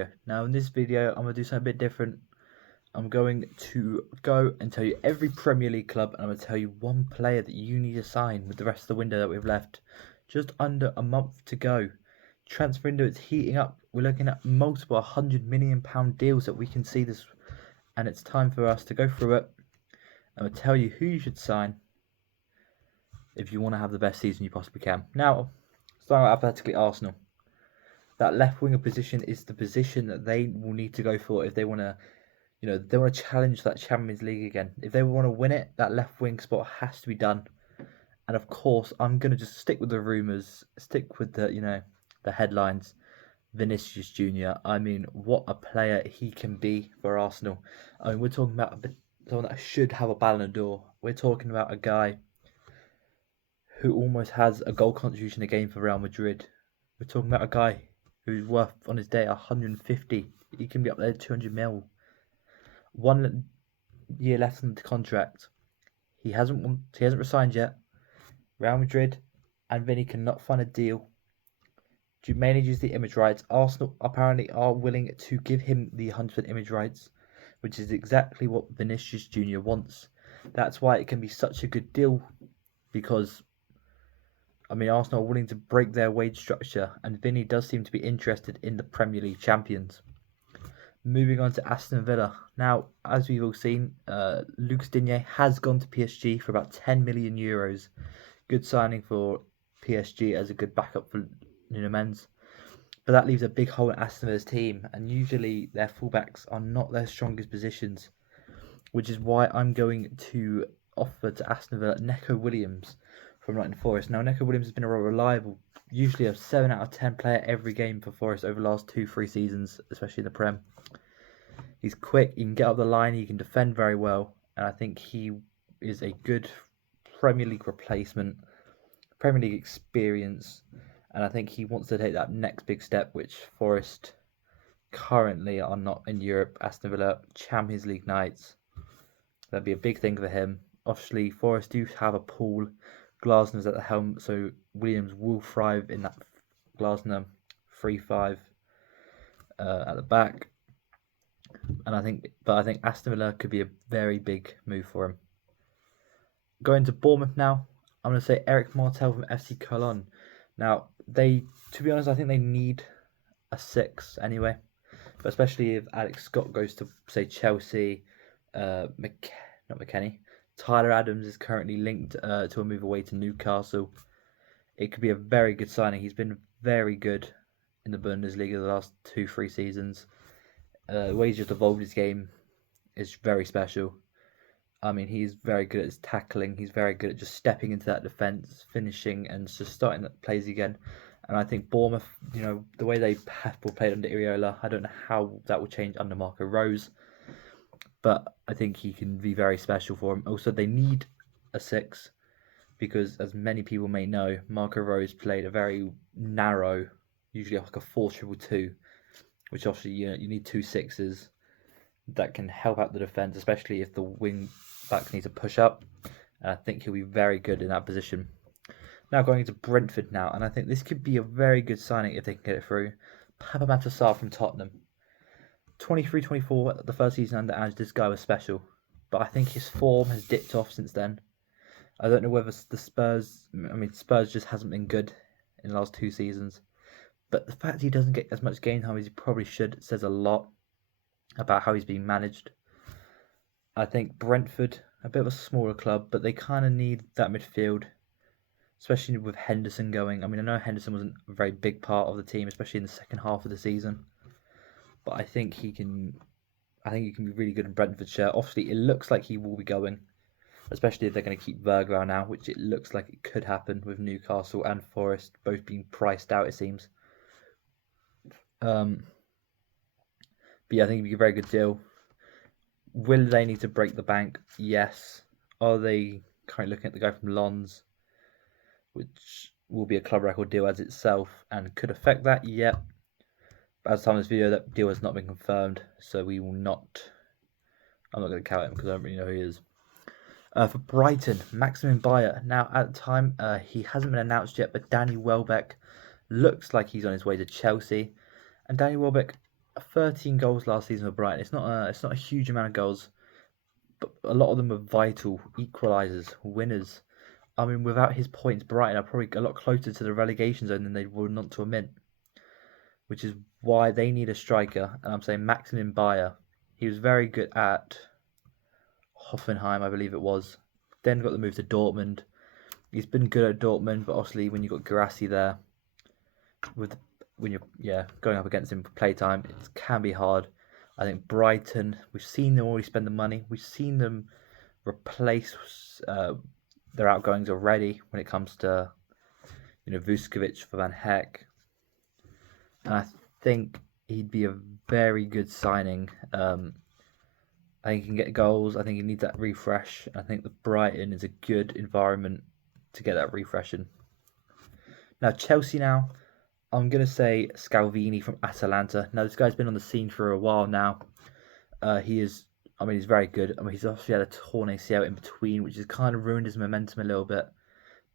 video. Now in this video I'm going to do something a bit different. I'm going to go and tell you every Premier League club, and I'm going to tell you one player that you need to sign with the rest of the window that we've left. Just under a month to go. Transfer window is heating up. We're looking at multiple £100 million deals that we can see this, and it's time for us to go through it. I'm going to tell you who you should sign if you want to have the best season you possibly can. Now, starting out alphabetically, Arsenal. That left winger position is the position that they will need to go for if they want to, they want to challenge that Champions League again. If they want to win it, that left wing spot has to be done. And of course, I'm going to just stick with the rumours, stick with the, the headlines. Vinicius Jr. I mean, what a player he can be for Arsenal. I mean, we're talking about someone that should have a Ballon d'Or. We're talking about a guy who almost has a goal contribution a game for Real Madrid. We're talking about a guy who's worth on his day 150. He can be up there 200 mil. 1 year left on the contract. He hasn't resigned yet. Real Madrid and Vinny cannot find a deal. Mainly due to the image rights. Arsenal apparently are willing to give him the 100% image rights, which is exactly what Vinicius Jr. wants. That's why it can be such a good deal, because Arsenal are willing to break their wage structure, and Vinny does seem to be interested in the Premier League champions. Moving on to Aston Villa. Now, as we've all seen, Lucas Digne has gone to PSG for about €10 million. Good signing for PSG as a good backup for Nuno Mendes. But that leaves a big hole in Aston Villa's team, and usually their fullbacks are not their strongest positions, which is why I'm going to offer to Aston Villa Neco Williams from Nottingham Forest. Now, Neco Williams has been a reliable, usually a 7 out of 10 player every game for Forest over the last 2-3 seasons, especially in the Prem. He's quick, he can get up the line, he can defend very well, and I think he is a good Premier League replacement, Premier League experience, and I think he wants to take that next big step, which Forest currently are not in Europe. Aston Villa, Champions League nights. That'd be a big thing for him. Obviously, Forest do have a pool. Glasner's at the helm, so Williams will thrive in that Glasner 3-5 at the back. And I think Aston Villa could be a very big move for him. Going to Bournemouth now, I'm going to say Eric Martel from FC Cologne. Now, to be honest, I think they need a 6 anyway. But especially if Alex Scott goes to, say, Chelsea, not McKennie. Tyler Adams is currently linked to a move away to Newcastle. It could be a very good signing. He's been very good in the Bundesliga the last 2-3 seasons. The way he's just evolved his game is very special. He's very good at his tackling. He's very good at just stepping into that defence, finishing, and just starting that plays again. And I think Bournemouth, the way they have played under Iriola, I don't know how that will change under Marco Rose. But I think he can be very special for him. Also, they need a 6 because, as many people may know, Marco Rose played a very narrow, usually like a 4-2-2, which obviously you need 2 6s that can help out the defence, especially if the wing backs need to push up. And I think he'll be very good in that position. Now going into Brentford now, and I think this could be a very good signing if they can get it through. Papa Matasar from Tottenham. 23-24, the first season under Ange, this guy was special. But I think his form has dipped off since then. I don't know whether the Spurs just hasn't been good in the last 2 seasons. But the fact he doesn't get as much game time as he probably should says a lot about how he's being managed. I think Brentford, a bit of a smaller club, but they kind of need that midfield, especially with Henderson going. I know Henderson wasn't a very big part of the team, especially in the second half of the season. But I think he can be really good in Brentford's shirt. Obviously, it looks like he will be going, especially if they're going to keep Bergwijn now, which it looks like it could happen with Newcastle and Forest both being priced out, it seems. But yeah, I think it'd be a very good deal. Will they need to break the bank? Yes. Are they currently looking at the guy from Lens, which will be a club record deal as itself and could affect that? Yep. But as of the time of this video, that deal has not been confirmed, so we will not. I'm not going to count him because I don't really know who he is. For Brighton, Maximum Bayer. Now, at the time, he hasn't been announced yet, but Danny Welbeck looks like he's on his way to Chelsea. And Danny Welbeck, 13 goals last season for Brighton. It's not a huge amount of goals, but a lot of them are vital equalisers, winners. I mean, without his points, Brighton are probably a lot closer to the relegation zone than they would not to a mint, which is why they need a striker. And I'm saying Maximin Bayer. He was very good at Hoffenheim, I believe it was. Then got the move to Dortmund. He's been good at Dortmund, but obviously when you've got Guirassy there, when you're going up against him for playtime, it can be hard. I think Brighton, we've seen them already spend the money. We've seen them replace their outgoings already when it comes to Vuskovic for Van Heck, and I think he'd be a very good signing. I think he can get goals. I think he needs that refresh. I think the Brighton is a good environment to get that refresh in. Now Chelsea. Now I'm gonna say Scalvini from Atalanta. Now this guy's been on the scene for a while now. He is. I mean, he's very good. I mean, he's obviously had a torn ACL in between, which has kind of ruined his momentum a little bit.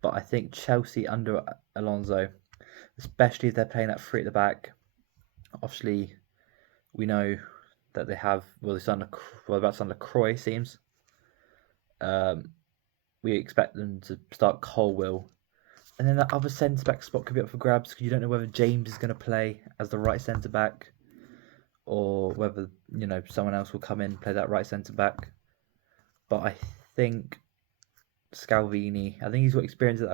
But I think Chelsea under Alonso, especially if they're playing that three at the back, obviously we know that they have about to sign LaCroix seems. We expect them to start Colwill, and then that other centre back spot could be up for grabs because you don't know whether James is going to play as the right centre back, or whether someone else will come in and play that right centre back. But I think Scalvini, I think he's got experience at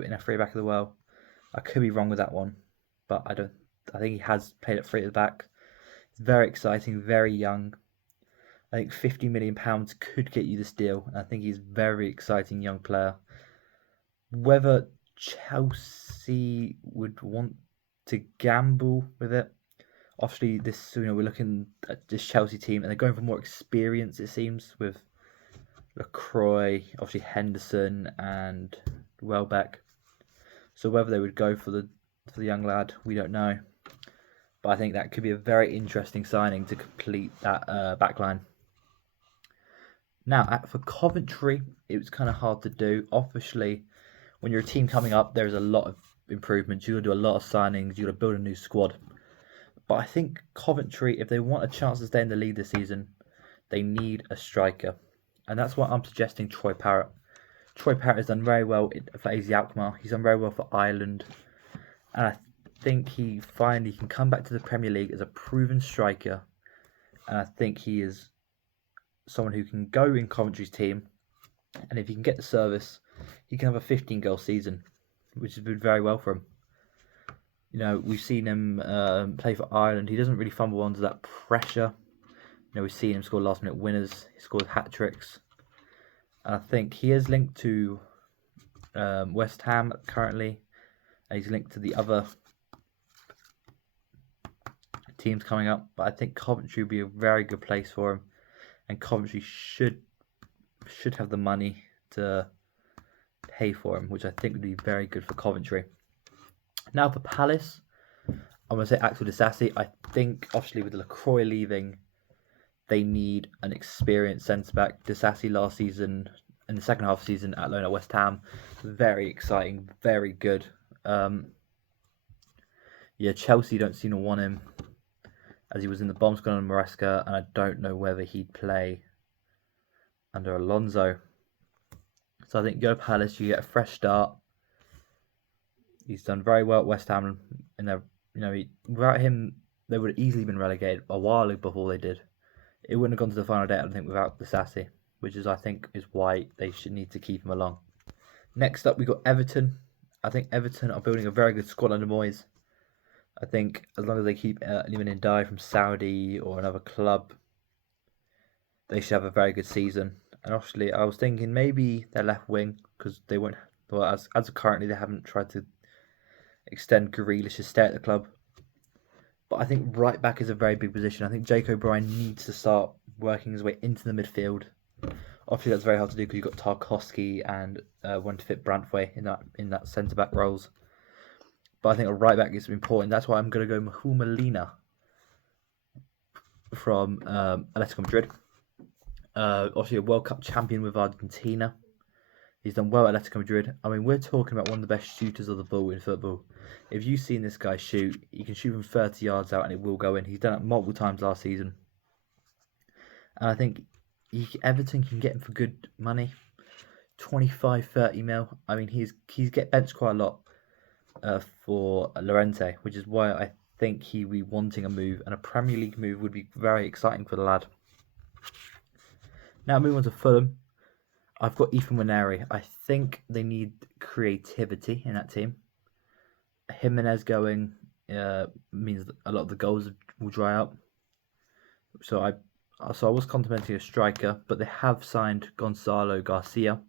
in a free back of the well. I could be wrong with that one, but I don't. I think he has played at free at the back. It's very exciting, very young. I think £50 million could get you this deal. I think he's a very exciting young player. Whether Chelsea would want to gamble with it, obviously we're looking at this Chelsea team, and they're going for more experience. It seems with LaCroix, obviously Henderson and Welbeck. So whether they would go for the young lad, we don't know. But I think that could be a very interesting signing to complete that backline. Now, for Coventry, it was kind of hard to do. Obviously, when you're a team coming up, there's a lot of improvements. You've got to do a lot of signings. You've got to build a new squad. But I think Coventry, if they want a chance to stay in the league this season, they need a striker. And that's why I'm suggesting Troy Parrott. Troy Parrott has done very well for AZ Alkmaar. He's done very well for Ireland. And I think he finally can come back to the Premier League as a proven striker. And I think he is someone who can go in Coventry's team. And if he can get the service, he can have a 15-goal season, which has been very well for him. We've seen him play for Ireland. He doesn't really fumble under that pressure. We've seen him score last-minute winners. He scores hat-tricks. And I think he is linked to West Ham currently. And he's linked to the other teams coming up. But I think Coventry would be a very good place for him. And Coventry should have the money to pay for him, which I think would be very good for Coventry. Now for Palace, I'm going to say Axel Disasi. I think, obviously, with LaCroix leaving, they need an experienced centre-back. Disasi last season, in the second half of the season at loan at West Ham, very exciting, very good. Chelsea don't seem to want him, as he was in the bomb squad on Maresca, and I don't know whether he'd play under Alonso. So I think go Palace, you get a fresh start. He's done very well at West Ham, and without him, they would have easily been relegated a while before they did. It wouldn't have gone to the final day, I don't think, without the Sassy, which is, I think, is why they should need to keep him along. Next up, we got Everton. I think Everton are building a very good squad under Moyes. I think as long as they keep Liman Ndiaye from Saudi or another club, they should have a very good season. And obviously, I was thinking maybe their left wing, because they won't. Well, as of currently, they haven't tried to extend Grealish's stay at the club. But I think right back is a very big position. I think Jake O'Brien needs to start working his way into the midfield. Obviously, that's very hard to do because you've got Tarkowski and one to fit Brantway in that centre back roles. But I think a right back is important. That's why I'm going to go Mahou Molina from Atletico Madrid. Obviously, a World Cup champion with Argentina. He's done well at Atletico Madrid. I mean, we're talking about one of the best shooters of the ball in football. If you've seen this guy shoot, he can shoot from 30 yards out and it will go in. He's done it multiple times last season. And I think Everton can get him for good money. 25, 30 mil. I mean, he's get benched quite a lot for Llorente, which is why I think he'll be wanting a move. And a Premier League move would be very exciting for the lad. Now, moving on to Fulham. I've got Ethan Waneri. I think they need creativity in that team. Jimenez going means that a lot of the goals will dry up. So I was contemplating a striker, but they have signed Gonzalo Garcia.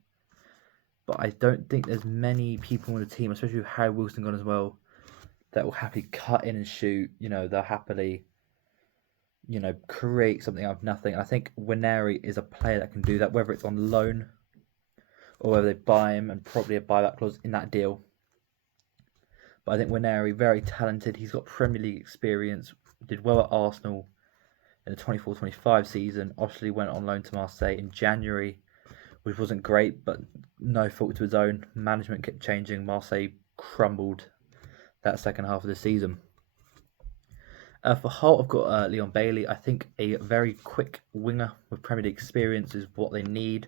But I don't think there's many people on the team, especially with Harry Wilson gone as well, that will happily cut in and shoot. They'll happily, create something out of nothing. I think Waneri is a player that can do that, whether it's on loan or whether they buy him and probably a buyback clause in that deal. But I think Waneri, very talented. He's got Premier League experience, did well at Arsenal in the 24-25 season. Obviously went on loan to Marseille in January, which wasn't great, but no fault to his own. Management kept changing. Marseille crumbled that second half of the season. For Hull, I've got Leon Bailey. I think a very quick winger with Premier League experience is what they need.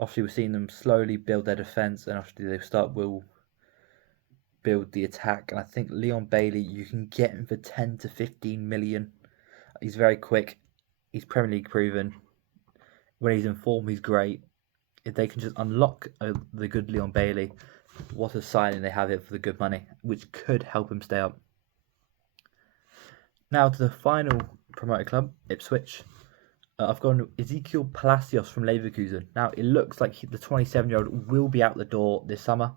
Obviously, we're seeing them slowly build their defence, and obviously will build the attack. And I think Leon Bailey, you can get him for 10 to 15 million. He's very quick. He's Premier League proven. When he's in form, he's great. If they can just unlock the good Leon Bailey, what a signing they have here for the good money, which could help him stay up. Now to the final promoted club, Ipswich. I've gone Ezekiel Palacios from Leverkusen. Now it looks like the 27-year-old will be out the door this summer.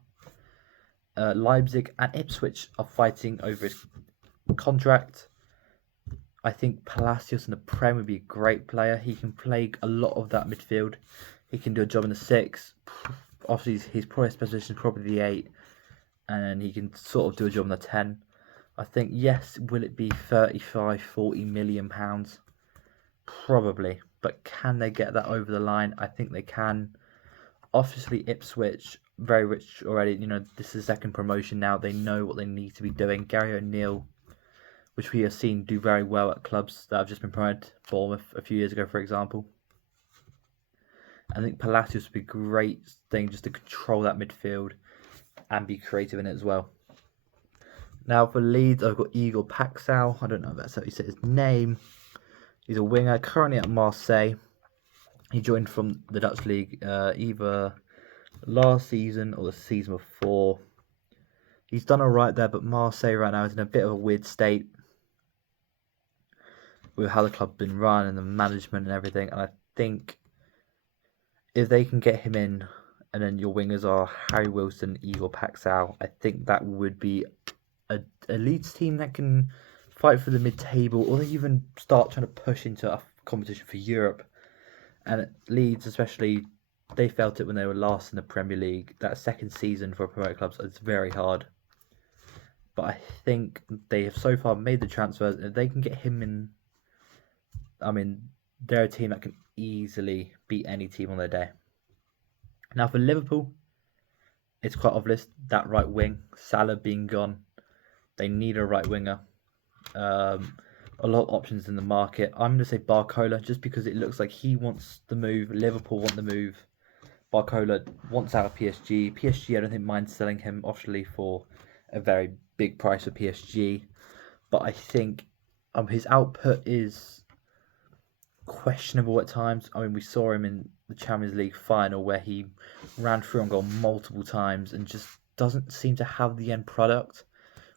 Leipzig and Ipswich are fighting over his contract. I think Palacios in the Prem would be a great player. He can play a lot of that midfield. He can do a job in the 6. Obviously, his best position is probably the 8. And he can sort of do a job in the 10. I think, yes, will it be 35, 40 million pounds? Probably. But can they get that over the line? I think they can. Obviously, Ipswich, very rich already. This is the second promotion now. They know what they need to be doing. Gary O'Neill, which we have seen do very well at clubs that have just been promoted. Bournemouth a few years ago, for example. I think Palacios would be a great thing just to control that midfield and be creative in it as well. Now for Leeds, I've got Igor Paxal. I don't know if that's how you say his name. He's a winger, currently at Marseille. He joined from the Dutch league either last season or the season before. He's done alright there, but Marseille right now is in a bit of a weird state with how the club's been run and the management and everything. And I think if they can get him in, and then your wingers are Harry Wilson, Igor Paxal, I think that would be a Leeds team that can fight for the mid-table, or they even start trying to push into a competition for Europe. And Leeds, especially, they felt it when they were last in the Premier League. That second season for promoted clubs is very hard. But I think they have so far made the transfers. If they can get him in, I mean, they're a team that can easily beat any team on their day. Now for Liverpool, it's quite obvious that right wing, Salah being gone, they need a right winger. A lot of options in the market. I'm going to say Barcola just because it looks like he wants the move. Liverpool want the move. Barcola wants out of PSG. PSG, I don't think minds selling him obviously for a very big price for PSG. But I think his output is questionable at times. I mean, we saw him in the Champions League final where he ran through on goal multiple times and just doesn't seem to have the end product,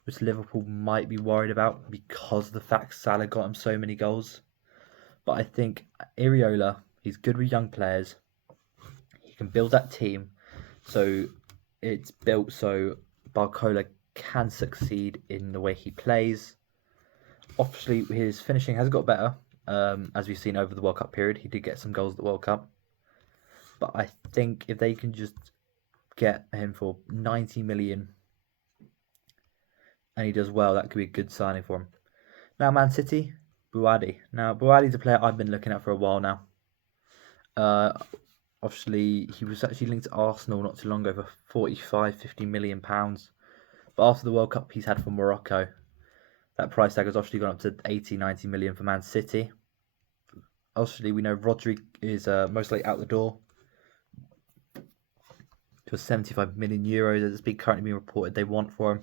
which Liverpool might be worried about because of the fact Salah got him so many goals. But I think Iriola, he's good with young players. He can build that team. So it's built so Barcola can succeed in the way he plays. Obviously, his finishing has got better, as we've seen over the World Cup period. He did get some goals at the World Cup. But I think if they can just get him for 90 million and he does well, that could be a good signing for him. Now, Man City, Buadi. Now, Buadi's a player I've been looking at for a while now. Obviously, he was actually linked to Arsenal not too long ago for 45, 50 million pounds. But after the World Cup he's had for Morocco, that price tag has obviously gone up to 80, 90 million for Man City. Obviously, we know Rodri is most likely out the door to 75 million euros as it's currently being reported they want for him.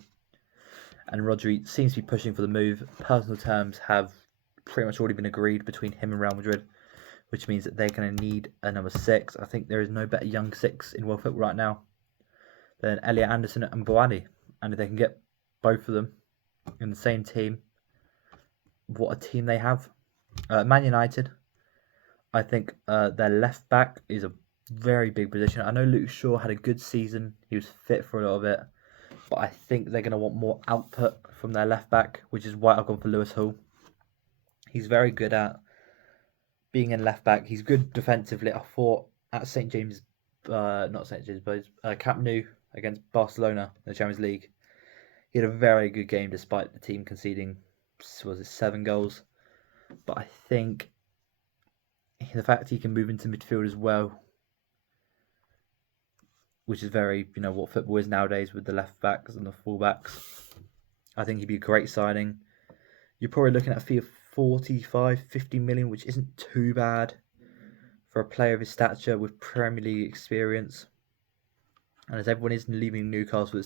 And Rodri seems to be pushing for the move. Personal terms have pretty much already been agreed between him and Real Madrid, which means that they're going to need a number 6. I think there is no better young 6 in world football right now than Elliot Anderson and Boadi. And if they can get both of them in the same team, what a team they have. Man United, I think their left back is a very big position. I know Luke Shaw had a good season. He was fit for a little bit. But I think they're going to want more output from their left back, which is why I've gone for Lewis Hall. He's very good at being in left back. He's good defensively. I thought at St. James, not St. James, but Camp Nou against Barcelona in the Champions League. He had a very good game despite the team conceding, 7 goals. But I think the fact he can move into midfield as well, which is very, what football is nowadays with the left backs and the full backs. I think he'd be a great signing. You're probably looking at a fee of 45, 50 million, which isn't too bad for a player of his stature with Premier League experience. And as everyone is leaving Newcastle, it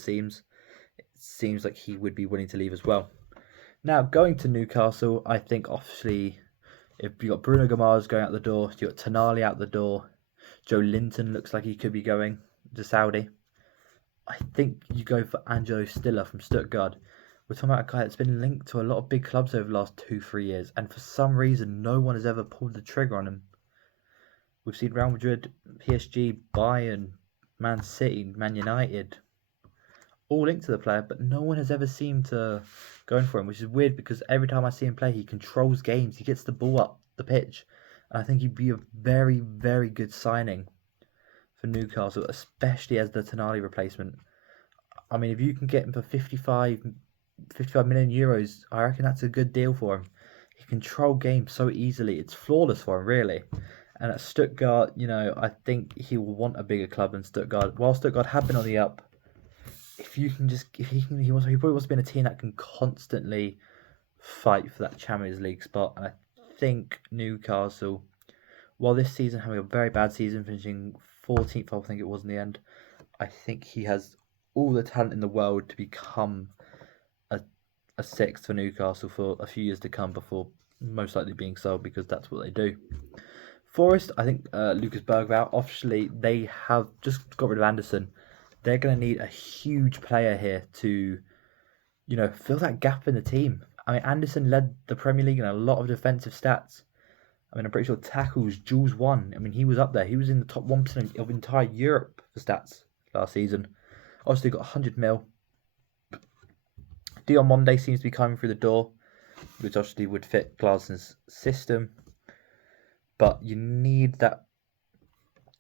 seems like he would be willing to leave as well. Now, going to Newcastle, I think obviously if you got Bruno Guimaraes going out the door, you got Tonali out the door, Joe Linton looks like he could be going to Saudi. I think you go for Angelo Stiller from Stuttgart. We're talking about a guy that's been linked to a lot of big clubs over the last 2-3 years, and for some reason, no one has ever pulled the trigger on him. We've seen Real Madrid, PSG, Bayern, Man City, Man United, all linked to the player, but no one has ever seemed to go in for him, which is weird because every time I see him play, he controls games, he gets the ball up the pitch, and I think he'd be a very, very good signing for Newcastle, especially as the Tonali replacement. I mean, if you can get him for 55 million euros, I reckon that's a good deal for him. He controls games so easily. It's flawless for him, really. And at Stuttgart, I think he will want a bigger club than Stuttgart. While Stuttgart have been on the up, he probably wants to be in a team that can constantly fight for that Champions League spot. And I think Newcastle, while this season having a very bad season, finishing 14th, I think it was in the end, I think he has all the talent in the world to become a 6th for Newcastle for a few years to come before most likely being sold, because that's what they do. Forest, I think Lucas Bergvall, obviously they have just got rid of Anderson. They're going to need a huge player here to, fill that gap in the team. I mean, Anderson led the Premier League in a lot of defensive stats. I mean, I'm pretty sure tackles, Jules won. I mean, he was up there. He was in the top 1% of entire Europe for stats last season. Obviously got 100 mil. Dion Monday seems to be coming through the door, which obviously would fit Glasner's system. But you need that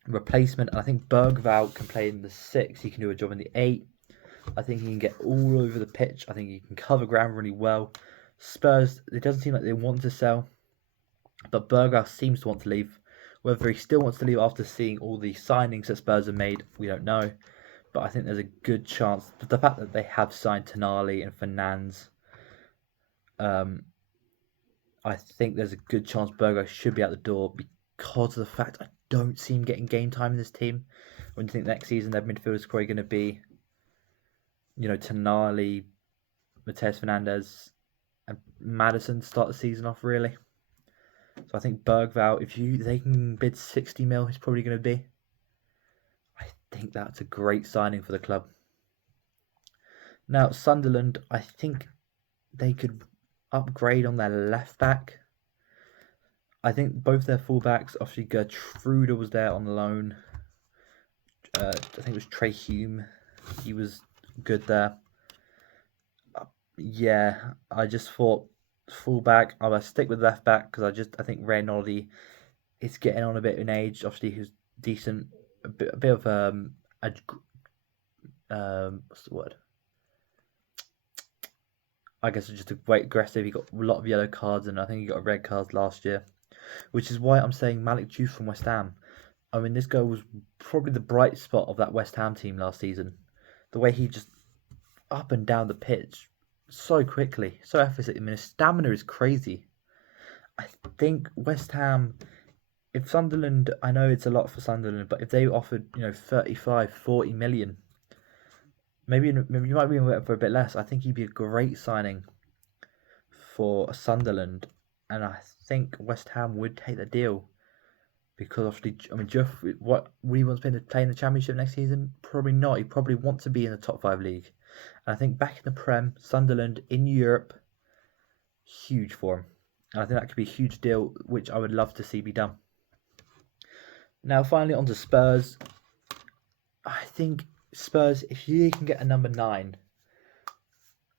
replacement. And I think Bergvall can play in the 6. He can do a job in the 8. I think he can get all over the pitch. I think he can cover ground really well. Spurs, it doesn't seem like they want to sell, but Bergvall seems to want to leave. Whether he still wants to leave after seeing all the signings that Spurs have made, we don't know. But I think there's a good chance. But the fact that they have signed Tonali and Fernandes, I think there's a good chance Bergvall should be out the door because of the fact I don't see him getting game time in this team. When you think next season their midfield is probably going to be, Tonali, Mateus Fernandes, and Maddison to start the season off, really. So I think Bergvall, if they can bid 60 mil, he's probably going to be. I think that's a great signing for the club. Now, Sunderland, I think they could upgrade on their left back. I think both their fullbacks, obviously Gertruda was there on loan. I think it was Trey Hume. He was good there. I just thought fullback, I'm going to stick with left back because I think Reynoldi is getting on a bit in age. Obviously, he's decent. A bit of what's the word? I guess it's just a great aggressive. He got a lot of yellow cards, and I think he got a red card last year, which is why I'm saying Malik Diouf from West Ham. I mean, this guy was probably the bright spot of that West Ham team last season. The way he just up and down the pitch so quickly, so effortlessly. I mean, his stamina is crazy. I think West Ham, if Sunderland, I know it's a lot for Sunderland, but if they offered, 35, 40 million, maybe you might be waiting for a bit less. I think he'd be a great signing for Sunderland, and I think West Ham would take the deal because obviously, I mean, Jeff, what would he want to play in the Championship next season? Probably not. He probably wants to be in the top 5 league. And I think back in the Prem, Sunderland in Europe, huge for him. And I think that could be a huge deal, which I would love to see be done. Now, finally, on to Spurs. I think Spurs, if you can get a number 9,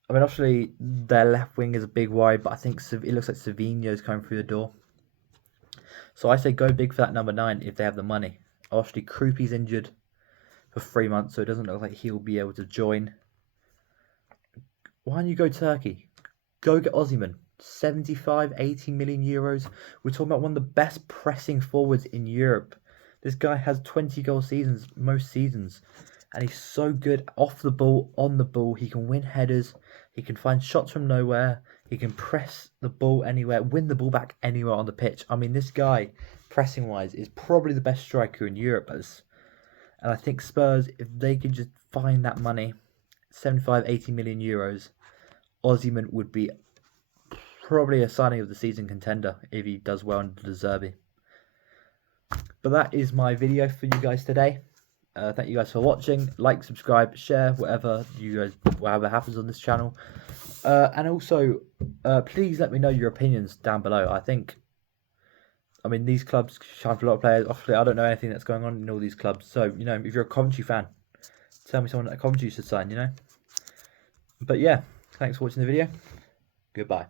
I mean, obviously, their left wing is a big worry, but I think it looks like Savinho's coming through the door. So I say go big for that number 9 if they have the money. Obviously, Krupi's injured for 3 months, so it doesn't look like he'll be able to join. Why don't you go Turkey? Go get Osimhen. 75, 80 million euros. We're talking about one of the best pressing forwards in Europe. This guy has 20 goal seasons, most seasons. And he's so good off the ball, on the ball. He can win headers. He can find shots from nowhere. He can press the ball anywhere, win the ball back anywhere on the pitch. I mean, this guy, pressing-wise, is probably the best striker in Europe. And I think Spurs, if they could just find that money, 75, 80 million euros, Osimhen would be probably a signing of the season contender if he does well under the Zerbi. But that is my video for you guys today. Thank you guys for watching. Like, subscribe, share, whatever happens on this channel. And also, please let me know your opinions down below. I mean, these clubs shine for a lot of players. Obviously, I don't know anything that's going on in all these clubs. So, if you're a Coventry fan, tell me someone that Coventry should sign, But yeah, thanks for watching the video. Goodbye.